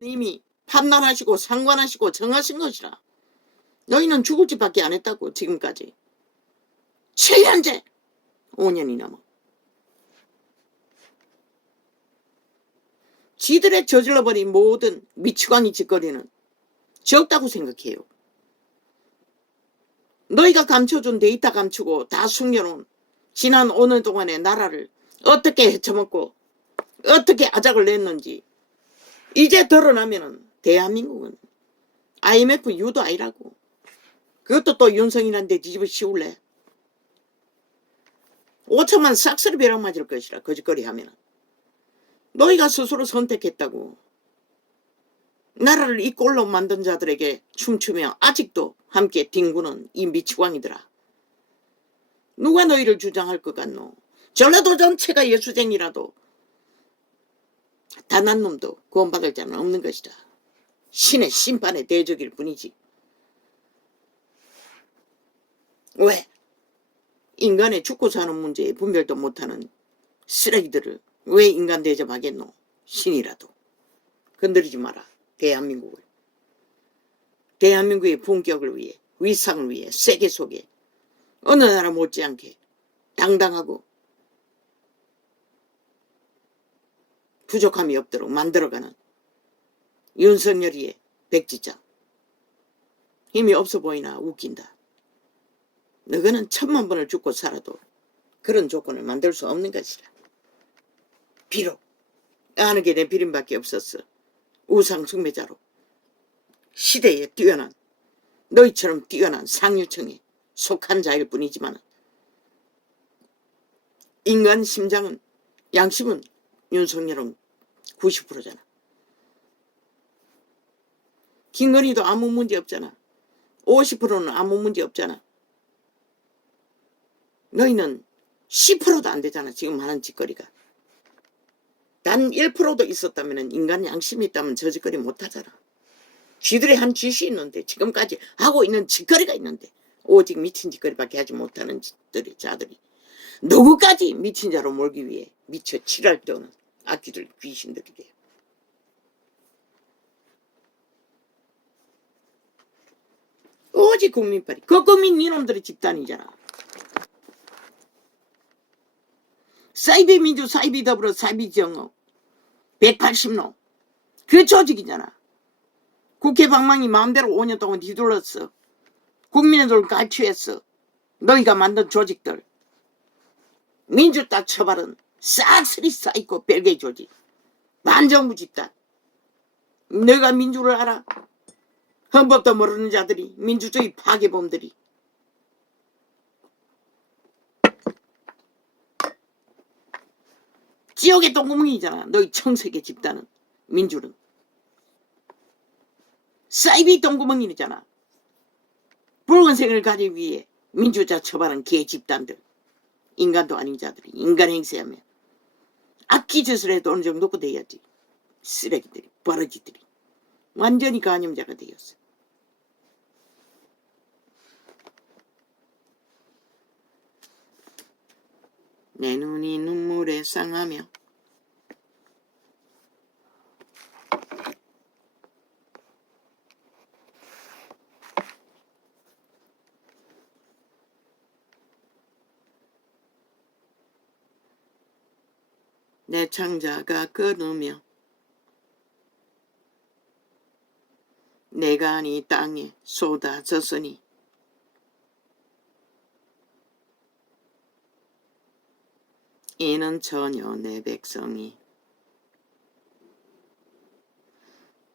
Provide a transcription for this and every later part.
이미 판단하시고 상관하시고 정하신 것이라. 너희는 죽을 짓밖에 안 했다고. 지금까지 7년째 5년이 넘어. 지들의 저질러버린 모든 미치광이 짓거리는 적다고 생각해요. 너희가 감춰준 데이터 감추고 다 숨겨놓은 지난 5년 동안의 나라를 어떻게 헤쳐먹고 어떻게 아작을 냈는지 이제 드러나면은 대한민국은 IMF 유도 아니라고. 그것도 또 윤석이란데 뒤집어 씌울래. 5천만 싹쓸이 벼락 맞을 것이라. 거짓거리 하면은. 너희가 스스로 선택했다고. 나라를 이 꼴로 만든 자들에게 춤추며 아직도 함께 뒹구는 이 미치광이들아. 누가 너희를 주장할 것 같노? 전라도 전체가 예수쟁이라도 단 한 놈도 구원받을 자는 없는 것이다. 신의 심판의 대적일 뿐이지. 왜? 인간의 죽고 사는 문제에 분별도 못하는 쓰레기들을 왜 인간 대접하겠노? 신이라도. 건드리지 마라. 대한민국을. 대한민국의 품격을 위해, 위상을 위해 세계 속에 어느 나라 못지않게 당당하고 부족함이 없도록 만들어가는 윤석열이의 백지장. 힘이 없어 보이나 웃긴다. 너희는 1000만 번을 죽고 살아도 그런 조건을 만들 수 없는 것이라. 비록 아는 게 내 비림밖에 없었어. 우상 숭배자로 시대에 뛰어난 너희처럼 뛰어난 상류층에 속한 자일 뿐이지만 인간 심장은 양심은 윤석열은 90%잖아. 김건희도 아무 문제 없잖아. 50%는 아무 문제 없잖아. 너희는 10%도 안 되잖아. 지금 하는 짓거리가. 단 1%도 있었다면 인간 양심이 있다면 저 짓거리 못하잖아. 쥐들이 한 짓이 있는데 지금까지 하고 있는 짓거리가 있는데 오직 미친 짓거리밖에 하지 못하는 자들이 누구까지 미친 자로 몰기 위해 미쳐 칠할 떠는 악기들 귀신들이래요. 오직 국민빨이. 그 국민 이놈들의 집단이잖아. 사이비 민주, 사이비 더불어, 사이비 정업 180놈. 그 조직이잖아. 국회 방망이 마음대로 5년 동안 뒤돌렸어. 국민의들 갈취했어. 너희가 만든 조직들. 민주당 처발은 싹쓸이 쌓이고 별개의 조직. 반정부 집단. 너가 민주를 알아? 헌법도 모르는 자들이, 민주주의 파괴범들이. 지옥의 똥구멍이잖아. 너희 청색의 집단은. 민주는. 사이비 똥구멍이잖아. 붉은색을 가리기 위해 민주자 처발한 개 집단들. 인간도 아닌 자들이 인간 행세하며 악기짓을 해도 어느 정도 놓고 돼야지. 쓰레기들이, 버러지들이 완전히 간염자가 되었어. 내 눈이 눈물에 상하며 내 창자가 끊으며 내 간이 땅에 쏟아졌으니 이는 전혀 내 백성이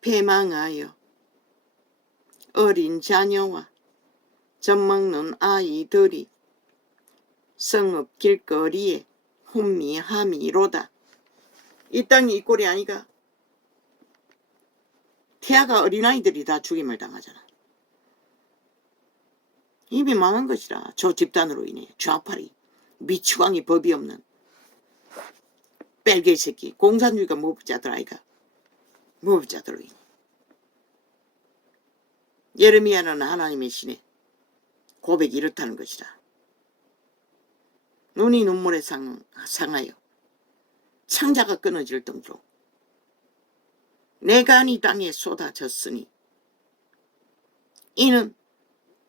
패망하여 어린 자녀와 젖먹는 아이들이 성읍 길거리에 혼미함이로다. 이 땅이 이 꼴이 아니가. 태아가 어린아이들이 다 죽임을 당하잖아. 이미 망한 것이라. 저 집단으로 인해 좌파리 미치광이 법이 없는 뺄개 새끼 공산주의가 무법자들 아이가. 무법자들로 인해. 예레미야는 하나님의 신에 고백이 이렇다는 것이라. 눈이 눈물에 상하여 창자가 끊어질 정도로 내 간이 땅에 쏟아졌으니 이는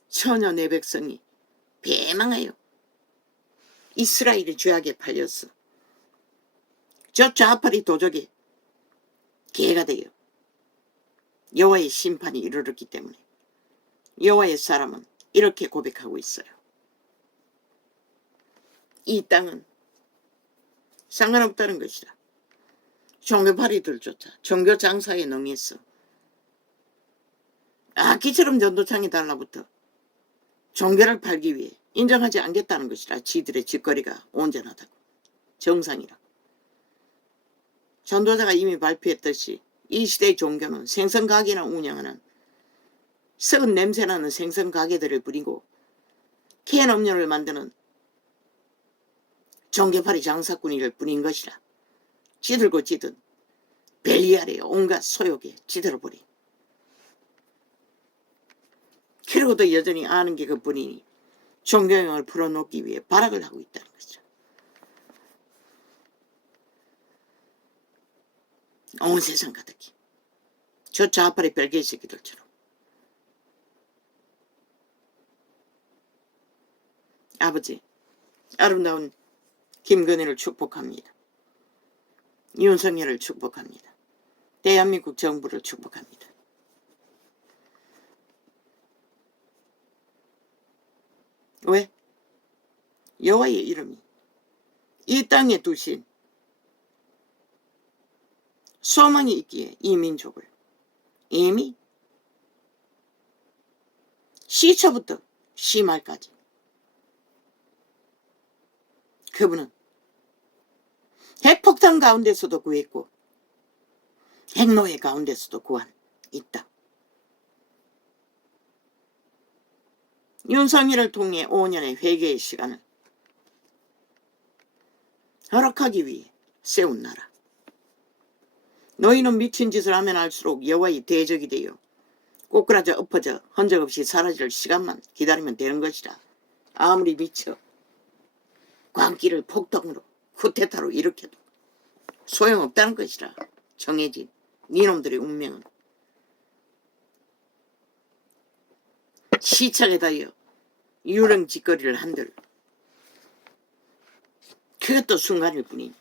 처녀 내 백성이 배망하여 이스라엘이 죄악에 팔렸어. 저 좌파리 도적이 개가 되어 여호와의 심판이 이르렀기 때문에 여호와의 사람은 이렇게 고백하고 있어요. 이 땅은 상관없다는 것이다. 종교파리들조차 종교 장사에 능했어. 악기처럼 전도창이 달라붙어 종교를 팔기 위해 인정하지 않겠다는 것이라. 지들의 짓거리가 온전하다고, 정상이라고. 전도자가 이미 발표했듯이 이 시대의 종교는 생선가게나 운영하는 썩은 냄새나는 생선가게들을 부리고 캔 음료를 만드는 종교파리 장사꾼이를 뿐인 것이라. 지들고 지든 벨리알의 온갖 소욕에 지들어버린. 그러고도 여전히 아는 게 그뿐이니 종교형을 풀어놓기 위해 발악을 하고 있다는 거죠. 온 세상 가득히 저 좌파리 별개 새끼들처럼. 아버지, 아름다운 김건희를 축복합니다. 윤석열을 축복합니다. 대한민국 정부를 축복합니다. 왜? 여호와의 이름이 이 땅에 두신 소망이 있기에 이 민족을 이미 시초부터 시말까지 그분은 핵폭탄 가운데서도 구했고 핵노예 가운데서도 구한 있다. 윤석열을 통해 5년의 회개의 시간을 허락하기 위해 세운 나라. 너희는 미친 짓을 하면 할수록 여호와의 대적이 되어 꼬꾸라져 엎어져 흔적 없이 사라질 시간만 기다리면 되는 것이라. 아무리 미쳐 광기를 폭동으로 쿠데타로 일으켜도 소용없다는 것이라. 정해진 니놈들의 운명은 시착에 달려 유령 짓거리를 한들 그것도 순간일 뿐이니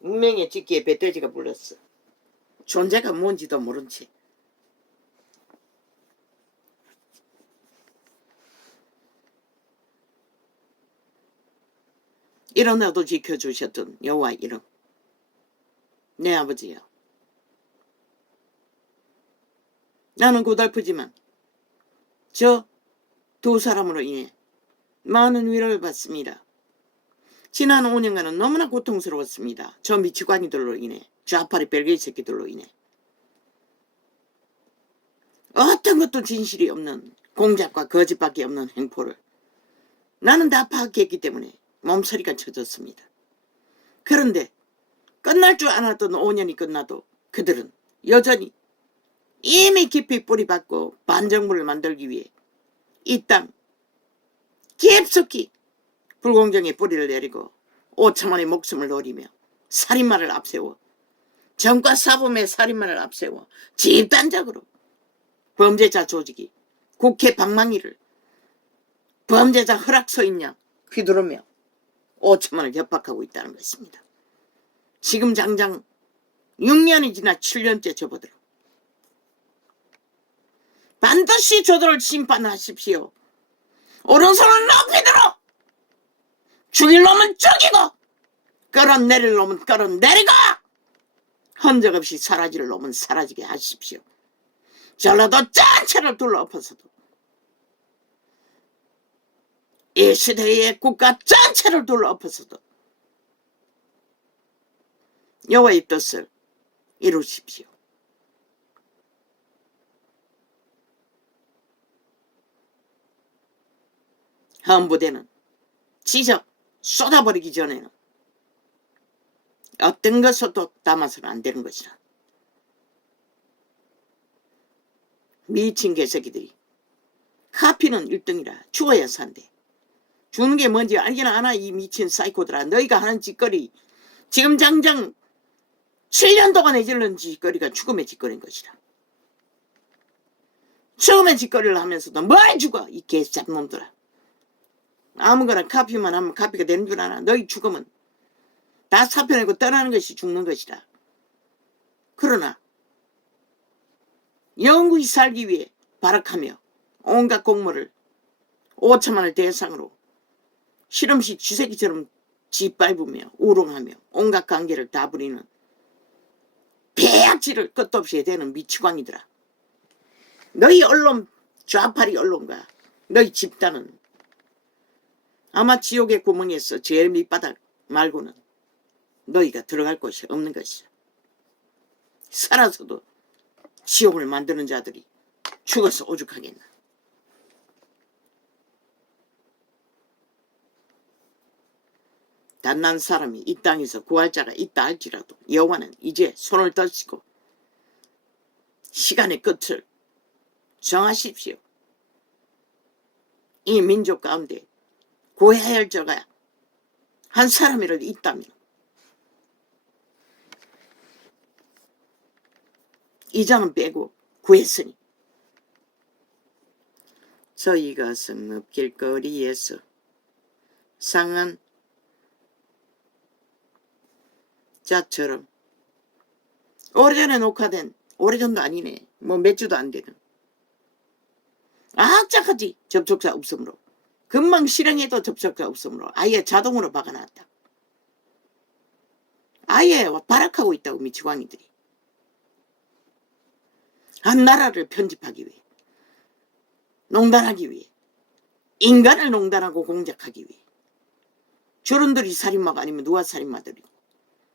운명의 짓기에 배돼지가 불렀어. 존재가 뭔지도 모른 채. 일어나도 지켜주셨던 여호와 이름 내 아버지여, 나는 고달프지만 저 두 사람으로 인해 많은 위로를 받습니다. 지난 5년간은 너무나 고통스러웠습니다. 저 미치광이들로 인해, 좌파리 별개의 새끼들로 인해 어떤 것도 진실이 없는 공작과 거짓밖에 없는 행포를 나는 다 파악했기 때문에 몸서리가 쳐졌습니다. 그런데 끝날 줄 알았던 5년이 끝나도 그들은 여전히 이미 깊이 뿌리박고 반정부를 만들기 위해 이 땅 깊숙이 불공정의 뿌리를 내리고 5천만의 목숨을 노리며 살인마를 앞세워, 정과 사범의 살인마를 앞세워 집단적으로 범죄자 조직이 국회 방망이를 범죄자 허락서인 양 휘두르며 5천만을 협박하고 있다는 것입니다. 지금 당장 6년이 지나 7년째 접어들어 반드시 저들을 심판하십시오. 오른손을 높이 들어 죽일 놈은 죽이고 끌어내릴 놈은 끌어내리고 흔적 없이 사라질 놈은 사라지게 하십시오. 전라도 전체를 둘러엎어서도 이 시대의 국가 전체를 둘러엎어서도 여호와의 뜻을 이루십시오. 헌부대는 지적 쏟아버리기 전에는 어떤 것도 담아서는 안 되는 것이라. 미친 개새끼들이 카피는 1등이라 죽어야 산대. 주는 게 뭔지 알기나 아나 이 미친 사이코들아. 너희가 하는 짓거리 지금 당장 7년 동안에 질른 짓거리가 죽음의 짓거리인 것이라. 죽음의 짓거리를 하면서도 뭘 죽어 이 개잡놈들아. 아무거나 카피만 하면 카피가 되는 줄 아나. 너희 죽음은 다 사표내고 떠나는 것이 죽는 것이다. 그러나 영구히 살기 위해 발악하며 온갖 공모를 5천만을 대상으로 실험실 쥐새끼처럼 짓밟으며 우롱하며 온갖 관계를 다 부리는 배악질을 끝도 없이 해대는 미치광이더라. 너희 언론, 좌파리 언론과 너희 집단은 아마 지옥의 구멍에서 제일 밑바닥 말고는 너희가 들어갈 곳이 없는 것이야. 살아서도 지옥을 만드는 자들이 죽어서 오죽하겠나. 단난 사람이 이 땅에서 구할 자가 있다 할지라도 여호와는 이제 손을 떨치고 시간의 끝을 정하십시오. 이 민족 가운데 구해야 할 자가 한 사람이라도 있다면 이자는 빼고 구했으니 저희가 성읍 길거리에서 상한 자처럼 오래전에 녹화된, 오래전도 아니네, 뭐 몇 주도 안 되는 악착하지. 접촉사 없음으로 금방 실행해도 접촉사 없음으로 아예 자동으로 박아놨다. 아예 발악하고 있다고 미치광이들이. 한 나라를 편집하기 위해, 농단하기 위해, 인간을 농단하고 공작하기 위해. 저런들이 살인마가 아니면 누가 살인마들이고.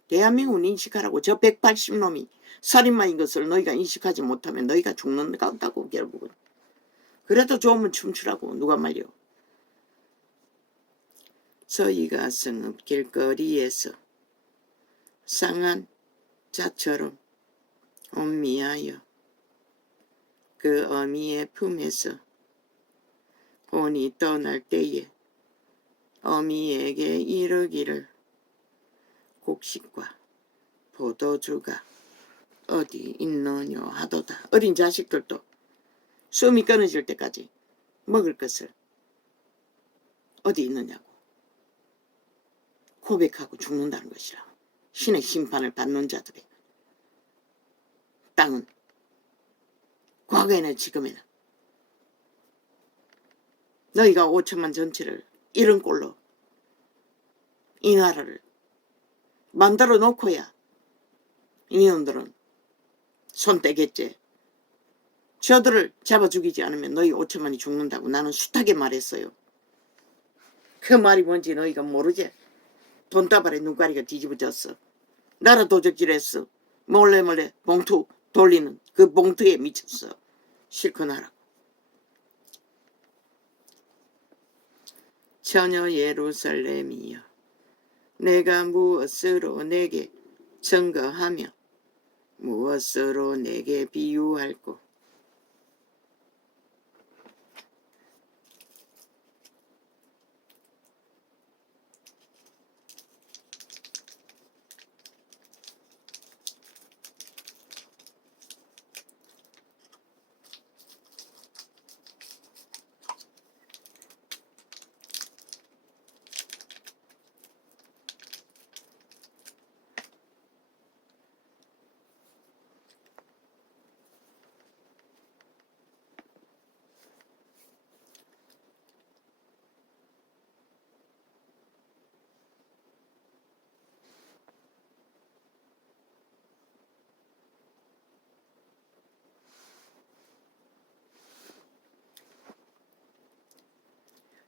대한민국을 인식하라고. 저 180놈이 살인마인 것을 너희가 인식하지 못하면 너희가 죽는다고 결국은. 그래도 좋으면 춤추라고 누가 말려. 저희가 성읍 길거리에서 상한 자처럼 엄미하여 그 어미의 품에서 혼이 떠날 때에 어미에게 이르기를 곡식과 포도주가 어디 있느냐 하도다. 어린 자식들도 숨이 끊어질 때까지 먹을 것을 어디 있느냐고 고백하고 죽는다는 것이라. 신의 심판을 받는 자들의 땅은 과거에는 지금에는 너희가 5천만 전체를 이런 꼴로 이 나라를 만들어 놓고야 이놈들은 손 떼겠지. 저들을 잡아 죽이지 않으면 너희 5천만이 죽는다고 나는 숱하게 말했어요. 그 말이 뭔지 너희가 모르지. 돈다발에 눈가리가 뒤집어졌어. 나라 도적질했어. 몰래 봉투 돌리는 그 봉투에 미쳤어. 실컷 하라고. 처녀 예루살렘이여, 내가 무엇으로 내게 증거하며 무엇으로 내게 비유할꼬.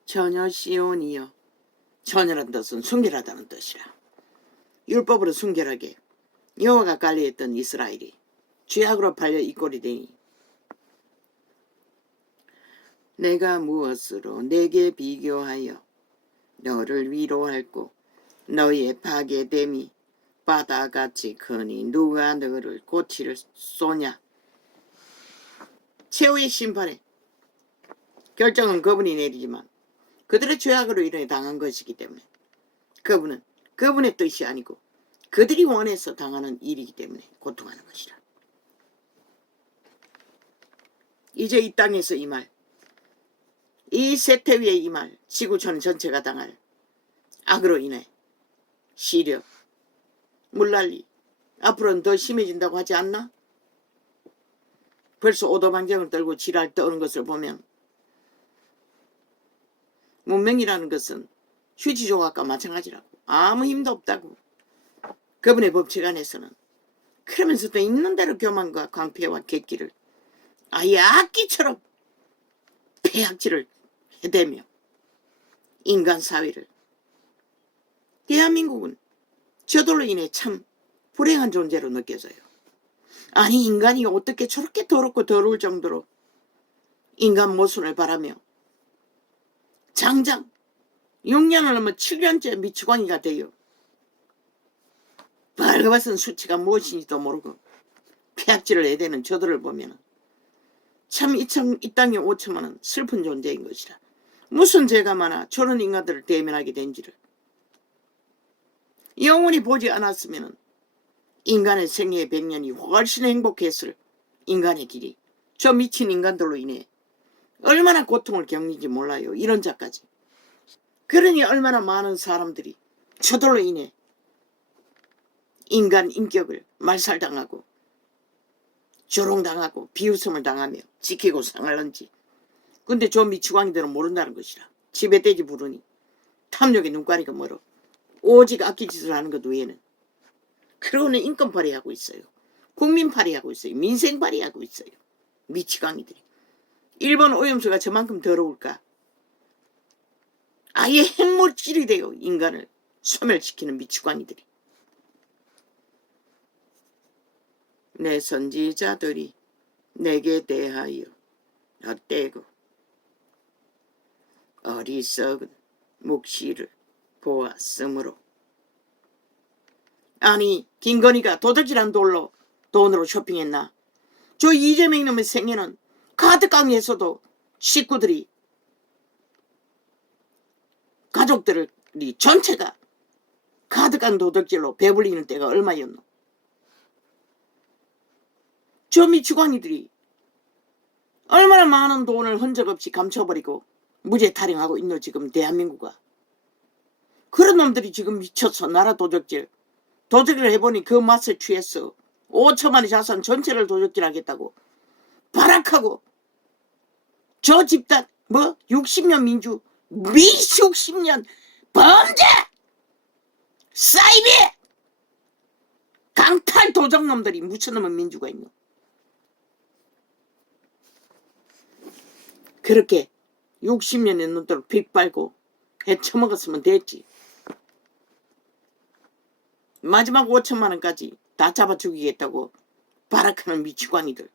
처녀 시온이여. 처녀란 뜻은 순결하다는 뜻이라. 율법으로 순결하게 여호와가 관리했던 이스라엘이 죄악으로 팔려 이 꼴이 되니 내가 무엇으로 내게 비교하여 너를 위로할꼬. 너의 파괴됨이 바다같이 크니 누가 너를 고치를 쏘냐. 최후의 심판에 결정은 그분이 내리지만 그들의 죄악으로 인해 당한 것이기 때문에 그분은 그분의 뜻이 아니고 그들이 원해서 당하는 일이기 때문에 고통하는 것이라. 이제 이 땅에서 이 말, 이 세태 위에 이 말, 지구촌 전체가 당할 악으로 인해 시력, 물난리 앞으로는 더 심해진다고 하지 않나? 벌써 오도방정을 떨고 지랄 떠오는 것을 보면 문명이라는 것은 휴지조각과 마찬가지라고. 아무 힘도 없다고. 그분의 법칙 안에서는. 그러면서 또 있는 대로 교만과 광폐와 객기를 아예 악기처럼 폐악질을 해대며 인간 사회를, 대한민국은 저돌로 인해 참 불행한 존재로 느껴져요. 아니, 인간이 어떻게 저렇게 더럽고 더러울 정도로 인간 모순을 바라며 장장 6년을 넘어 7년째 미치광이가 되어 벌거벗은 수치가 무엇인지도 모르고 폐악질을 해대는 저들을 보면 참 이 땅에 5천만은 슬픈 존재인 것이라. 무슨 죄가 많아 저런 인간들을 대면하게 된지를. 영원히 보지 않았으면 인간의 생애의 100년이 훨씬 행복했을 인간의 길이 저 미친 인간들로 인해 얼마나 고통을 겪는지 몰라요. 이런 자까지. 그러니 얼마나 많은 사람들이 저들로 인해 인간 인격을 말살당하고 조롱당하고 비웃음을 당하며 지키고 상할런지. 근데 저 미치광이들은 모른다는 것이라. 집에 떼지 부르니 탐욕의 눈가리가 멀어 오직 악기짓을 하는 것 외에는. 그러고는 인권 발휘하고 있어요. 국민 발휘하고 있어요. 민생 발휘하고 있어요. 미치광이들이. 일본 오염수가 저만큼 더러울까? 아예 핵물질이 돼요. 인간을 소멸시키는 미치광이들이. 내 선지자들이 내게 대하여 헛되고 어리석은 묵시를 보았으므로. 아니, 김건희가 도둑질한 돈으로 쇼핑했나? 저 이재명 놈의 생애는 카드깡에서도 식구들이, 가족들이 전체가 카드깡 도둑질로 배불리는 때가 얼마였노? 저 미치광이들이 얼마나 많은 돈을 흔적 없이 감춰버리고 무죄 타령하고 있노 지금 대한민국아. 그런 놈들이 지금 미쳤어. 나라 도둑질 해보니 그 맛에 취했어. 5천만의 자산 전체를 도둑질하겠다고 발악하고 저 집단 60년 민주 미60년 범죄 사이비 강탈 도적놈들이 무슨 놈은 민주가 있노. 그렇게 60년의 눈도록 빗발고 해쳐먹었으면 됐지. 마지막 5천만 원까지 다 잡아 죽이겠다고 발악하는 미치광이들.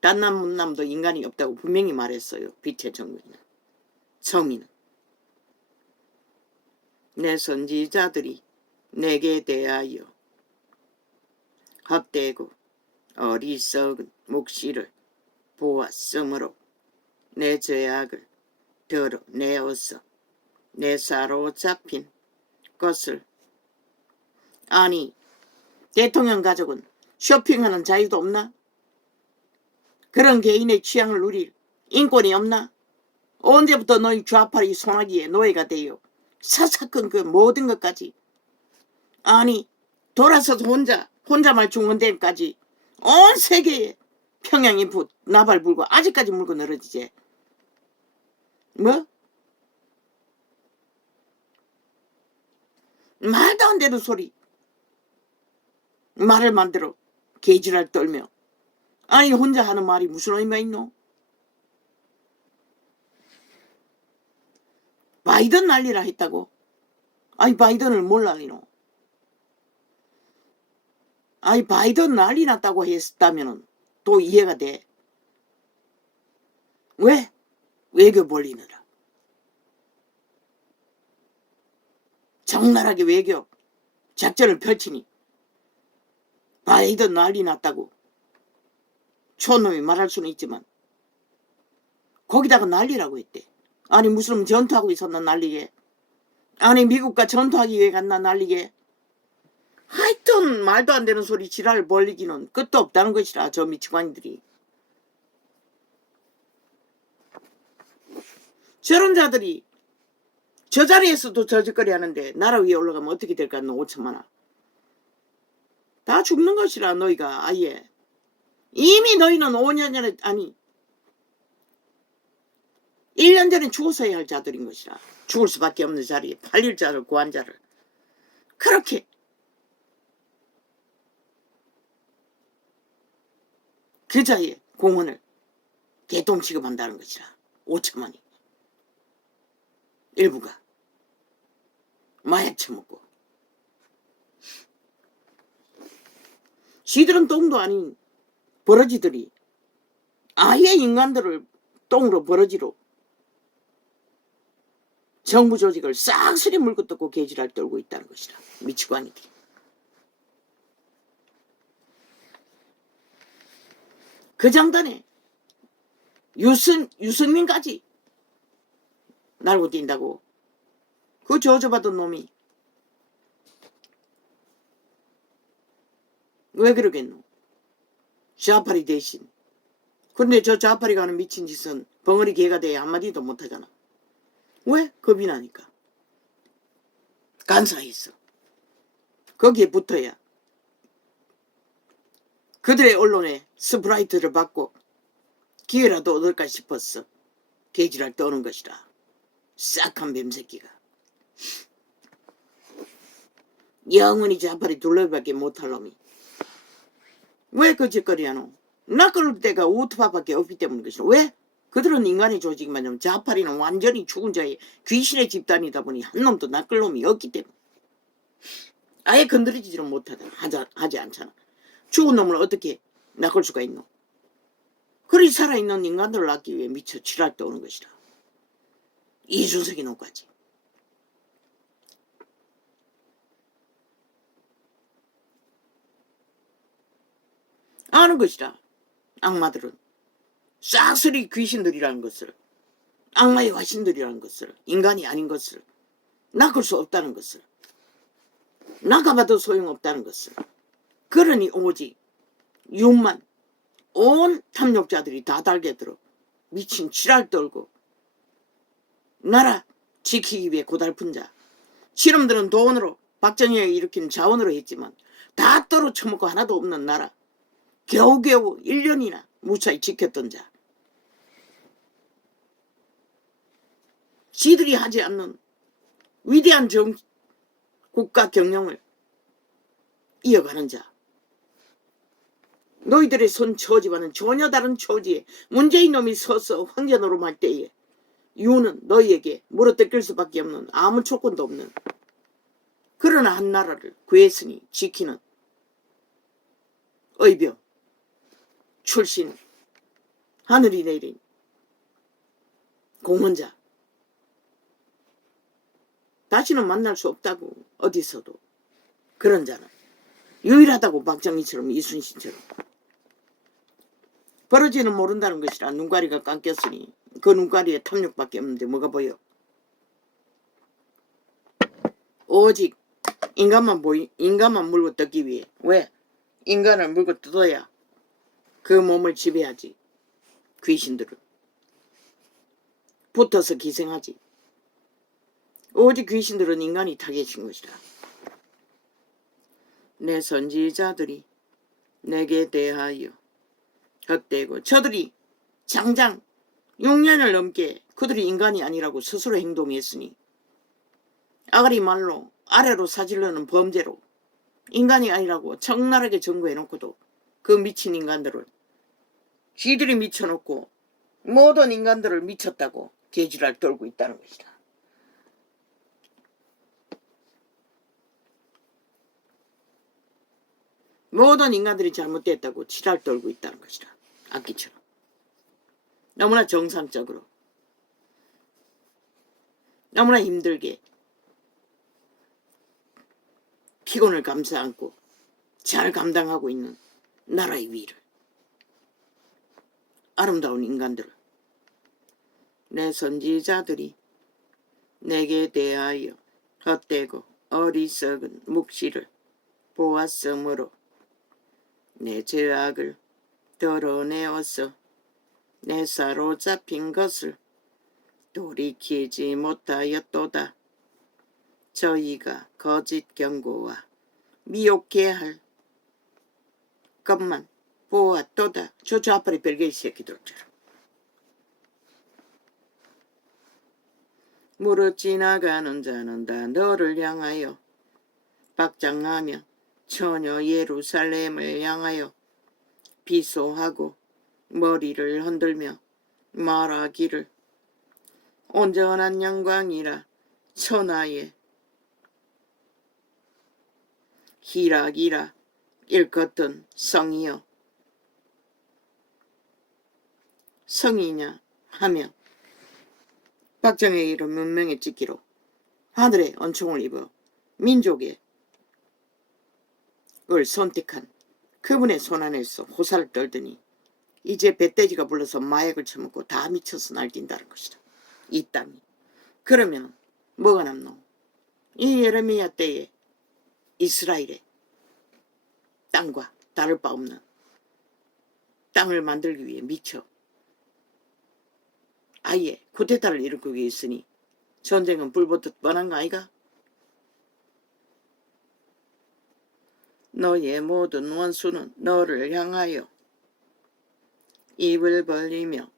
단남 문남도 인간이 없다고 분명히 말했어요. 빛의 정부에는. 성민은. 내 선지자들이 내게 대하여 헛되고 어리석은 묵시를 보았으므로 내 죄악을 드러내어서 내 사로잡힌 것을. 아니, 대통령 가족은 쇼핑하는 자유도 없나? 그런 개인의 취향을 누릴 인권이 없나? 언제부터 너희 좌파의 소나기에 노예가 되어 사사건 그 모든 것까지. 아니, 돌아서서 혼자말 중원대까지 온 세계에 평양이 나발 불고 아직까지 물고 늘어지지. 뭐? 말도 안 되는 소리. 말을 만들어 개지랄 떨며. 아니, 혼자 하는 말이 무슨 의미가 있노? 바이든 난리라 했다고? 아니, 바이든을 뭘 난리노? 아니, 바이든 난리 났다고 했다면 또 이해가 돼. 왜? 외교 벌리느라. 적나라하게 외교 작전을 펼치니 바이든 난리 났다고 촌놈이 말할 수는 있지만 거기다가 난리라고 했대. 아니, 무슨 전투하고 있었나 난리게. 아니, 미국과 전투하기 위해 갔나 난리게. 하여튼 말도 안 되는 소리 지랄 벌리기는 끝도 없다는 것이라. 저 미치광이들이. 저런 자들이 저 자리에서도 저짓거리 하는데 나라 위에 올라가면 어떻게 될까? 너 5천만원 다 죽는 것이라. 너희가 아예 이미 너희는 5년 전에 아니 1년 전에 죽었어야 할 자들인 것이라. 죽을 수밖에 없는 자리에 팔릴 자를 구한 자를 그렇게 그 자의 공헌을 개똥 취급한다는 것이라. 5천만이 일부가 마약 처먹고 지들은 똥도 아닌 버러지들이 아예 인간들을 똥으로 버러지로 정부 조직을 싹쓸이 물고 뜯고 개지랄 떨고 있다는 것이라. 미치광이들이. 그 장단에 유승민까지 날고 뛴다고. 그 저주받은 놈이 왜 그러겠노? 좌파리 대신. 근데 저 좌파리가 하는 미친 짓은 벙어리 개가 돼야 한마디도 못하잖아. 왜? 겁이 나니까. 간사했어. 거기에 붙어야 그들의 언론에 스프라이트를 받고 기회라도 얻을까 싶었어. 개지랄 떠는 것이라. 싹한 뱀새끼가. 영원히 좌파리 둘러밖에 못할 놈이. 왜 그 짓거리 하노? 낚을 때가 우투파밖에 없기 때문인 것이라. 왜? 그들은 인간의 조직이면 좌파리는 완전히 죽은 자의 귀신의 집단이다 보니 한 놈도 낚을 놈이 없기 때문에 아예 건드리지를 못하다 하지 않잖아. 죽은 놈을 어떻게 낚을 수가 있노? 그리 살아있는 인간들을 낚기 위해 미쳐 지랄 떠오는 것이라. 이준석이 놈까지. 아는 것이라. 악마들은 싹쓸이 귀신들이라는 것을, 악마의 화신들이라는 것을, 인간이 아닌 것을, 낚을 수 없다는 것을, 낚아봐도 소용없다는 것을. 그러니 오직 윤만 온 탐욕자들이 다 달겨들어 미친 지랄 떨고 나라 지키기 위해 고달픈 자. 실험들은 돈으로 박정희가 일으킨 자원으로 했지만 다 떨어쳐먹고 하나도 없는 나라. 겨우겨우 1년이나 무사히 지켰던 자. 지들이 하지 않는 위대한 국가 경영을 이어가는 자. 너희들의 손 처지와는 전혀 다른 처지에 문재인 놈이 서서 황제노름할 때에 유는 너희에게 물어뜯길 수밖에 없는 아무 조건도 없는 그러나 한 나라를 구했으니 지키는 의병 출신 하늘이 내린 공헌자. 다시는 만날 수 없다고. 어디서도. 그런 자는 유일하다고. 박정희처럼 이순신처럼. 벌어지는 모른다는 것이라. 눈가리가 깎였으니 그 눈가리에 탐욕밖에 없는데 뭐가 보여. 오직 인간만 물고 뜯기 위해. 왜? 인간을 물고 뜯어야 그 몸을 지배하지. 귀신들은 붙어서 기생하지. 오직 귀신들은 인간이 타겟인 것이라. 내 선지자들이 내게 대하여 헛되고 저들이 장장 6년을 넘게 그들이 인간이 아니라고 스스로 행동했으니 아가리 말로 아래로 사질러는 범죄로 인간이 아니라고 적나라하게 증거해놓고도 그 미친 인간들을 쥐들이 미쳐놓고 모든 인간들을 미쳤다고 개지랄 떨고 있다는 것이다. 모든 인간들이 잘못됐다고 지랄 떨고 있다는 것이다. 악기처럼. 너무나 정상적으로. 너무나 힘들게 피곤을 감싸 안고 잘 감당하고 있는 나라의 위를. 아름다운 인간들을. 내 선지자들이 내게 대하여 헛되고 어리석은 묵시를 보았으므로 내 죄악을 드러내어서 내 사로잡힌 것을 돌이키지 못하였도다. 저희가 거짓 경고와 미혹해 할 것만 보았도다. 저 앞으로 별개의 새끼들처럼. 무릇 지나가는 자는 다 너를 향하여 박장하며 처녀 예루살렘을 향하여 비소하고 머리를 흔들며 말하기를 온전한 영광이라 천하의 희락이라 일컫던 성이여 성이냐 하며 박정의 이름 문명에 찍기로 하늘의恩총을 입어 민족의 을 선택한 그분의 손안에서 호사를 떨더니 이제 배돼지가 불러서 마약을 처먹고 다 미쳐서 날뛴다는 것이다. 이 땅이. 그러면 뭐가 남노? 이 예레미야 때에 이스라엘의 땅과 다를 바 없는 땅을 만들기 위해 미쳐 아예 쿠데타를 일으키기 위해 있으니 전쟁은 불붙듯 뻔한 거 아이가? 너의 모든 원수는 너를 향하여 입을 벌리며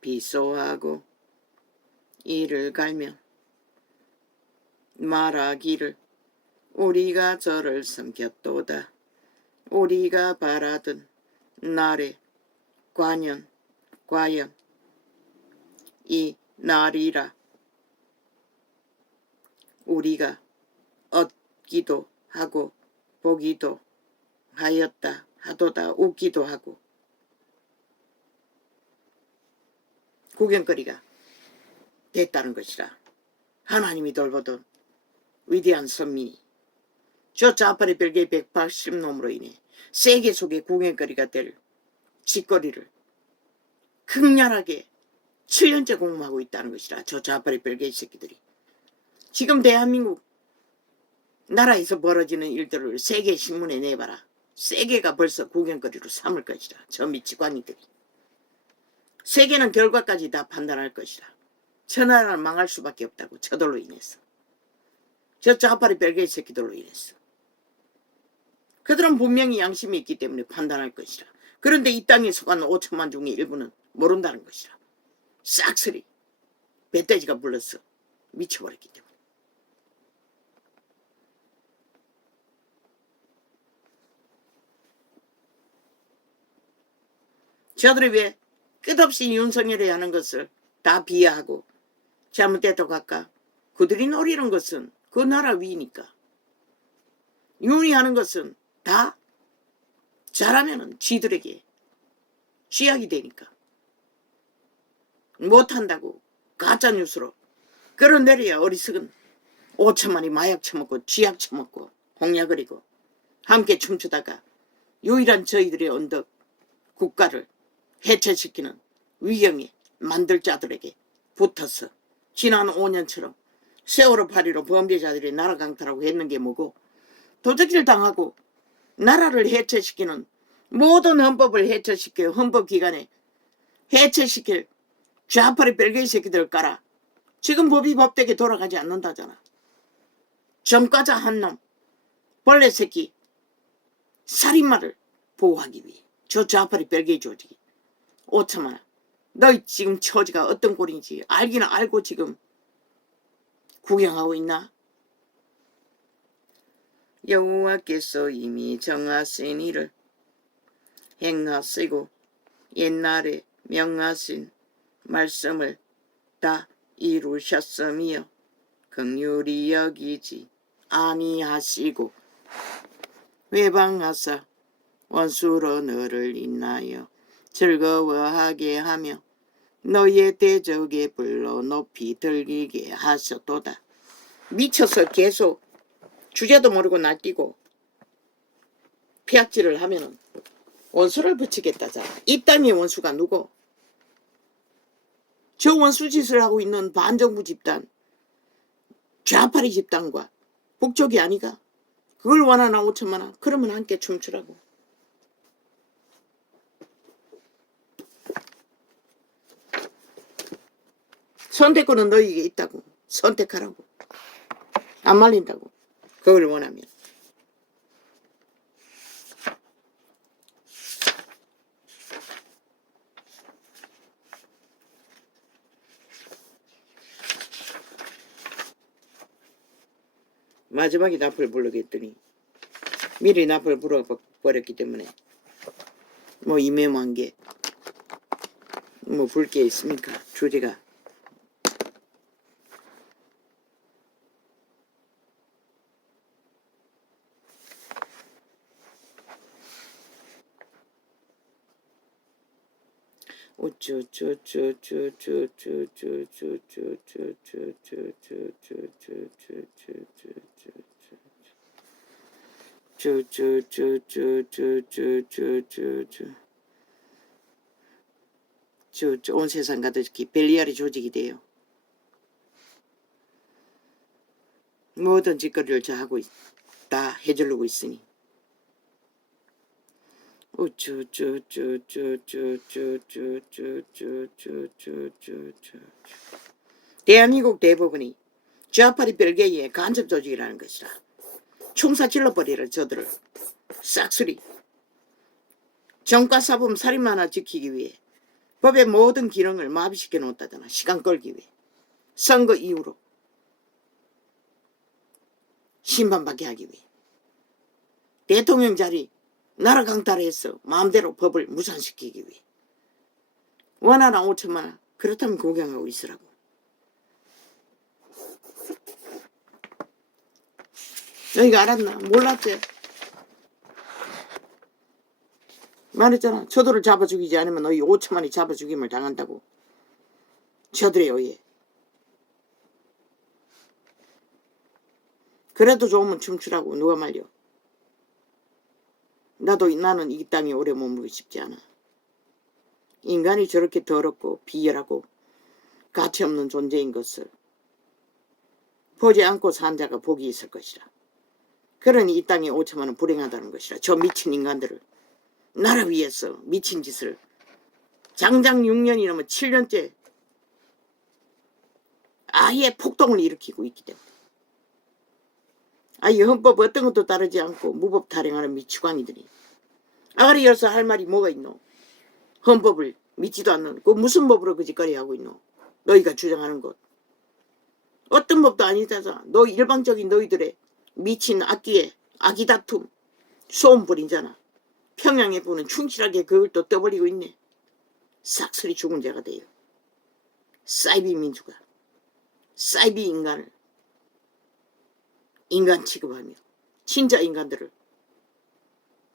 비소하고 이를 갈며 말하기를 우리가 저를 섬겼도다. 우리가 바라던 날에 과연 이 날이라 우리가 얻기도 하고 보기도 하였다 하도다. 웃기도 하고 구경거리가 됐다는 것이라. 하나님이 돌보던 위대한 선민이 저 자파리 별개의 180놈으로 인해 세계 속의 구경거리가 될 짓거리를 극렬하게 7년째 공부하고 있다는 것이라. 저 자파리 별개의 새끼들이 지금 대한민국 나라에서 벌어지는 일들을 세계 신문에 내봐라. 세계가 벌써 구경거리로 삼을 것이라. 저 미치광이들이. 세계는 결과까지 다 판단할 것이라. 저 나라는 망할 수밖에 없다고. 저들로 인해서. 저 좌파리 별개의 새끼들로 인해서. 그들은 분명히 양심이 있기 때문에 판단할 것이라. 그런데 이 땅에 속한 5천만 중에 일부는 모른다는 것이라. 싹쓸이 배돼지가 불러서 미쳐버렸기 때문에. 저들이 왜 끝없이 윤석열이 하는 것을 다 비하하고 잘못됐다고 할까? 그들이 노리는 것은 그 나라 위니까. 윤이 하는 것은 다 잘하면은 쥐들에게 쥐약이 되니까. 못한다고 가짜뉴스로 끌어내려야 어리석은 5천만이 마약 처먹고 쥐약 처먹고 홍약거리고 함께 춤추다가 유일한 저희들의 언덕 국가를 해체시키는 위경에 만들 자들에게 붙어서 지난 5년처럼 세월호 파리로 범죄자들이 나라 강탈하고 했는 게 뭐고 도적질 당하고 나라를 해체시키는 모든 헌법을 해체시켜 헌법기관에 해체시킬 좌파리 별개의 새끼들을 깔아. 지금 법이 법대로 돌아가지 않는다잖아. 전과자 한 놈, 벌레 새끼, 살인마를 보호하기 위해 저 좌파리 별개의 조직이 5천만 원. 너희 지금 처지가 어떤 꼴인지 알기는 알고 지금 구경하고 있나? 여호와께서 이미 정하신 일을 행하시고 옛날에 명하신 말씀을 다 이루셨으며 긍휼히 여기지 아니하시고 회방하사 원수로 너를 인하여 즐거워하게 하며 너의 대적의 불로 높이 들리게 하셨도다. 미쳐서 계속 주제도 모르고 날뛰고 피약질을 하면은 원수를 붙이겠다잖아. 이 땅의 원수가 누구? 저 원수 짓을 하고 있는 반정부 집단, 좌파리 집단과 북쪽이 아니가? 그걸 원하나 5천만 원? 그러면 함께 춤추라고. 선택권은 너에게 있다고. 선택하라고. 안 말린다고. 그걸 원하면. 마지막에 납을 불러겠더니 미리 납을 불어버렸기 때문에 뭐 이매만개 뭐 볼 게 있습니까? 주제가. 온 세상 가득히 벨리알이 조직이 돼요. 모든 짓거리를 저 하고 다 해주려고 있으니. 대한민국 대부분이 좌파리 별개의 간접 조직이라는 것이라. 총사 질러버리라 저들을. 싹쓸이. 정가사범 살인 하나 지키기 위해 법의 모든 기능을 마비시켜 놓았다잖아. 시간 끌기 위해. 선거 이후로 심판받게 하기 위해. 대통령 자리 나라 강탈해서 마음대로 법을 무산시키기 위해. 원하나 5천만 원. 그렇다면 구경하고 있으라고. 너희가 알았나? 몰랐지? 말했잖아. 저들을 잡아 죽이지 않으면 너희 5천만이 잡아 죽임을 당한다고. 저들의 의해. 그래도 좋으면 춤추라고. 누가 말려. 나는 이 땅에 오래 머물고 싶지 않아. 인간이 저렇게 더럽고 비열하고 가치없는 존재인 것을 보지 않고 산 자가 복이 있을 것이라. 그러니 이 땅에 5천만 원 불행하다는 것이라. 저 미친 인간들을 나라 위해서 미친 짓을 장장 6년이 넘어 7년째 아예 폭동을 일으키고 있기 때문에. 아예 헌법 어떤 것도 따르지 않고 무법 탈행하는 미치광이들이. 아가리 열서 할 말이 뭐가 있노? 헌법을 믿지도 않는 그 무슨 법으로 그 짓거리 하고 있노? 너희가 주장하는 것. 어떤 법도 아니잖아. 너 일방적인 너희들의 미친 악기에 아기 다툼 소음 뿌린잖아. 평양에 보는 충실하게 그걸 또 떠버리고 있네. 싹쓸이 죽은 자가 돼요. 사이비 민주가 사이비 인간을 인간 취급하며 진짜 인간들을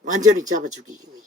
완전히 잡아 죽이기 위해.